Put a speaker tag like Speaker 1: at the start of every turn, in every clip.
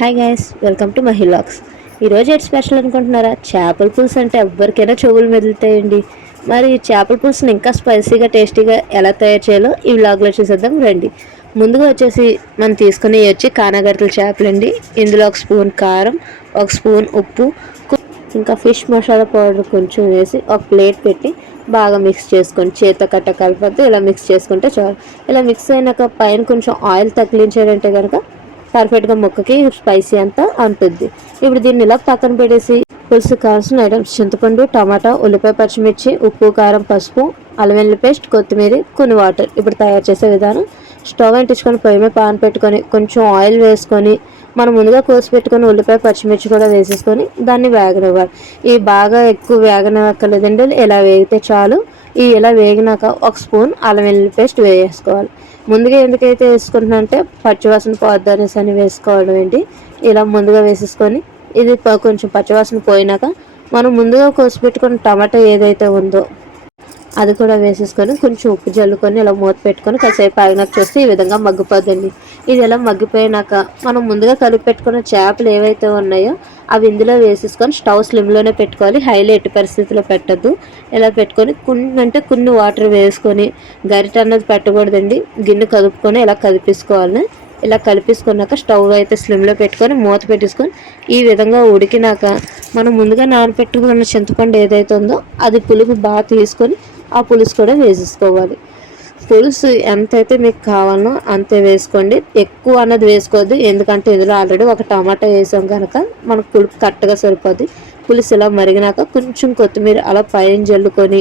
Speaker 1: Hi guys welcome to మహిళాక్స్ ఈరోజు ఏంటి స్పెషల్ అనుకుంటున్నారా? చేపల పులుసు అంటే ఎవ్వరికైనా చెవులు మెదులుతాయండి. మరి ఈ చేపల పులుసుని ఇంకా స్పైసీగా టేస్టీగా ఎలా తయారు చేయాలో ఈ వ్లాగ్లో చూసేద్దాం రండి. ముందుగా వచ్చేసి మనం తీసుకుని వచ్చి కానాగడతల చేపలండి. ఇందులో ఒక స్పూన్ కారం ఒక స్పూన్ ఉప్పు ఇంకా ఫిష్ మసాలా పౌడర్ కొంచెం వేసి ఒక ప్లేట్ పెట్టి బాగా మిక్స్ చేసుకొని చేత కట్ట కలపద్దు ఇలా మిక్స్ చేసుకుంటే చాలు. ఇలా మిక్స్ అయినాక పైన కొంచెం ఆయిల్ తగిలించారంటే కనుక పర్ఫెక్ట్గా ముక్కకి స్పైసీ అంతా అంటుంది ఇప్పుడు దీన్ని ఇలా పక్కన పెట్టేసి పులుసు కావాల్సిన ఐటమ్స్ చింతపండు టమాటా ఉల్లిపాయ పచ్చిమిర్చి ఉప్పు కారం పసుపు అల్లం వెల్లుల్లి పేస్ట్ కొత్తిమీర కొన్ని వాటర్ ఇప్పుడు తయారు చేసే విధానం స్టవ్ అంటించుకొని పొయ్యి మీద పాన్ పెట్టుకొని కొంచెం ఆయిల్ వేసుకొని మనం ముందుగా కోసి పెట్టుకొని ఉల్లిపాయ పచ్చిమిర్చి కూడా వేసేసుకొని దాన్ని వేగనివ్వాలి. ఈ బాగా ఎక్కువ వేగనక్కర్లేదండి ఇలా వేగితే చాలు. ఈ ఇలా వేగినాక ఒక స్పూన్ అల్లం వెల్లుల్లి పేస్ట్ వేసుకోవాలి. ముందుగా ఎందుకైతే వేసుకుంటున్నానంటే పచ్చివాసన పోద్దనేసి అని వేసుకోవడం ఏంటి ఇలా ముందుగా వేసేసుకొని ఇది కొంచెం పచ్చివాసన పోయినాక మనం ముందుగా కోసి పెట్టుకున్న టమాటా ఏదైతే ఉందో అది కూడా వేసేసుకొని కొంచెం ఉప్పు జల్లుకొని ఇలా మూత పెట్టుకొని కాసేపు ఆగినాక చూస్తే ఈ విధంగా మగ్గిపోద్దండి. ఇది ఇలా మగ్గిపోయినాక మనం ముందుగా కలిపి పెట్టుకున్న చేపలు ఏవైతే ఉన్నాయో అవి ఇందులో వేసేసుకొని స్టవ్ స్లిమ్లోనే పెట్టుకోవాలి. హైలో ఎట్టి పరిస్థితిలో పెట్టద్దు. ఇలా పెట్టుకొని కొన్ని అంటే కొన్ని వాటర్ వేసుకొని గరిట అన్నది పెట్టకూడదండి. గిన్నె కదుపుకొని ఇలా కదిపేసుకోవాలి ఇలా కలిపేసుకున్నాక స్టవ్ అయితే స్లిమ్లో పెట్టుకొని మూత పెట్టేసుకొని ఈ విధంగా ఉడికినాక మనం ముందుగా నానబెట్టుకున్న చింతపండు ఏదైతే ఉందో అది పులుపు బాగా తీసుకొని ఆ పులుసు కూడా వేసేసుకోవాలి. పులుసు ఎంతైతే మీకు కావాలనో అంతే వేసుకోండి. ఎక్కువ అన్నది వేసుకోవద్దు. ఎందుకంటే ఇందులో ఆల్రెడీ ఒక టమాటా వేసాం కనుక మనకు పులుపు కరెక్ట్గా సరిపోద్ది. పులుసు ఇలా మరిగినాక కొంచెం కొత్తిమీర అలా పైన జల్లుకొని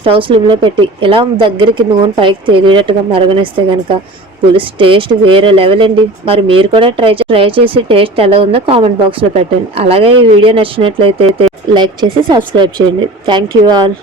Speaker 1: స్టవ్ స్లిమ్లో పెట్టి ఇలా దగ్గరికి నూనె పైకి తేలినట్టుగా మరగనిస్తే కనుక పులుసు టేస్ట్ వేరే లెవెల్ అండి. మరి మీరు కూడా ట్రై ట్రై చేసి టేస్ట్ ఎలా ఉందో కామెంట్ బాక్స్లో పెట్టండి. అలాగే ఈ వీడియో నచ్చినట్లయితే లైక్ చేసి సబ్స్క్రైబ్ చేయండి. Thank you all.